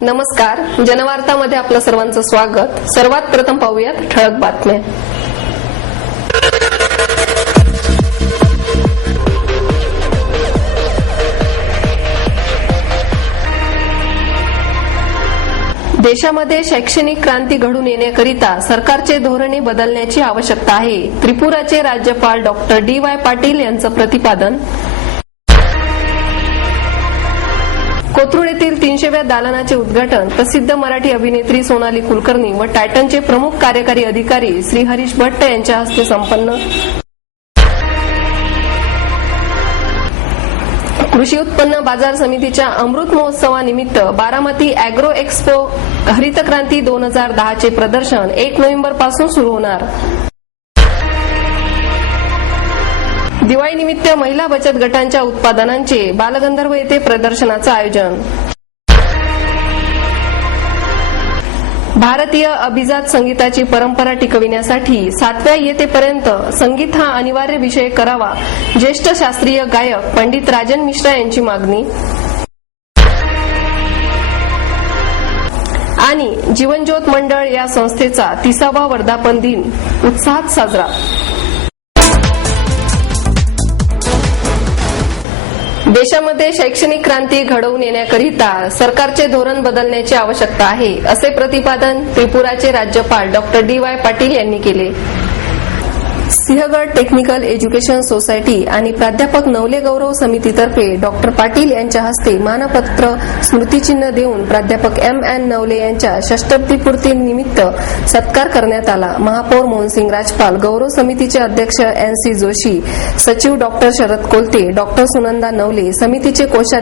नमस्कार, जनवार्तामध्ये आपलं सर्वांचं स्वागत. सर्वात प्रथम पाहूयात ठळक बातम्या. देशामध्ये शैक्षणिक क्रांती घडून येण्याकरिता सरकारचे धोरणे बदलण्याची आवश्यकता आहे. त्रिपुराचे राज्यपाल डॉक्टर DY पाटील यांचं प्रतिपादन. कोथरूड येथील 300व्या दालनाचे उद्घाटन प्रसिद्ध मराठी अभिनेत्री सोनाली कुलकर्णी व टायटनचे प्रमुख कार्यकारी अधिकारी श्री हरीश भट्ट यांच्या हस्ते संपन्न. कृषी उत्पन्न बाजार समितीच्या अमृत महोत्सवानिमित्त बारामती अॅग्रो एक्स्पो हरित क्रांती 2010 चे प्रदर्शन 1 नोव्हेंबर पासून सुरू होणार. दिवाळीनिमित्त महिला बचत गटांच्या उत्पादनांचे बालगंधर्व येथे प्रदर्शनाचं आयोजन. भारतीय अभिजात संगीताची परंपरा टिकविण्यासाठी 7व्या इयत्तेपर्यंत संगीत हा अनिवार्य विषय करावा, ज्येष्ठ शास्त्रीय गायक पंडित राजन मिश्रा यांची मागणी. आणि जीवनज्योत मंडळ या संस्थेचा 30वा वर्धापन दिन उत्साहात साजरा. देशामध्ये शैक्षणिक क्रांती घडवून येण्याकरिता सरकारचे धोरण बदलण्याची आवश्यकता आहे, असे प्रतिपादन त्रिपुराचे राज्यपाल डॉक्टर DY पाटील यांनी केले. सिंहगड टेक्निकल एज्युकेशन सोसायटी आणि प्राध्यापक नवले गौरव समितीतर्फे डॉक्टर पाटील यांच्या हस्ते मानपत्र स्मृतिचिन्ह देऊन प्राध्यापक MN नवले यांच्या षष्टब्दीपूर्ती निमित्त सत्कार करण्यात आला. महापौर मोहनसिंग राजपाल, गौरव समितीचे अध्यक्ष NC जोशी, सचिव डॉक्टर शरद कोलते, डॉक्टर सुनंदा नवले, समितीचे कोषाध्यक्ष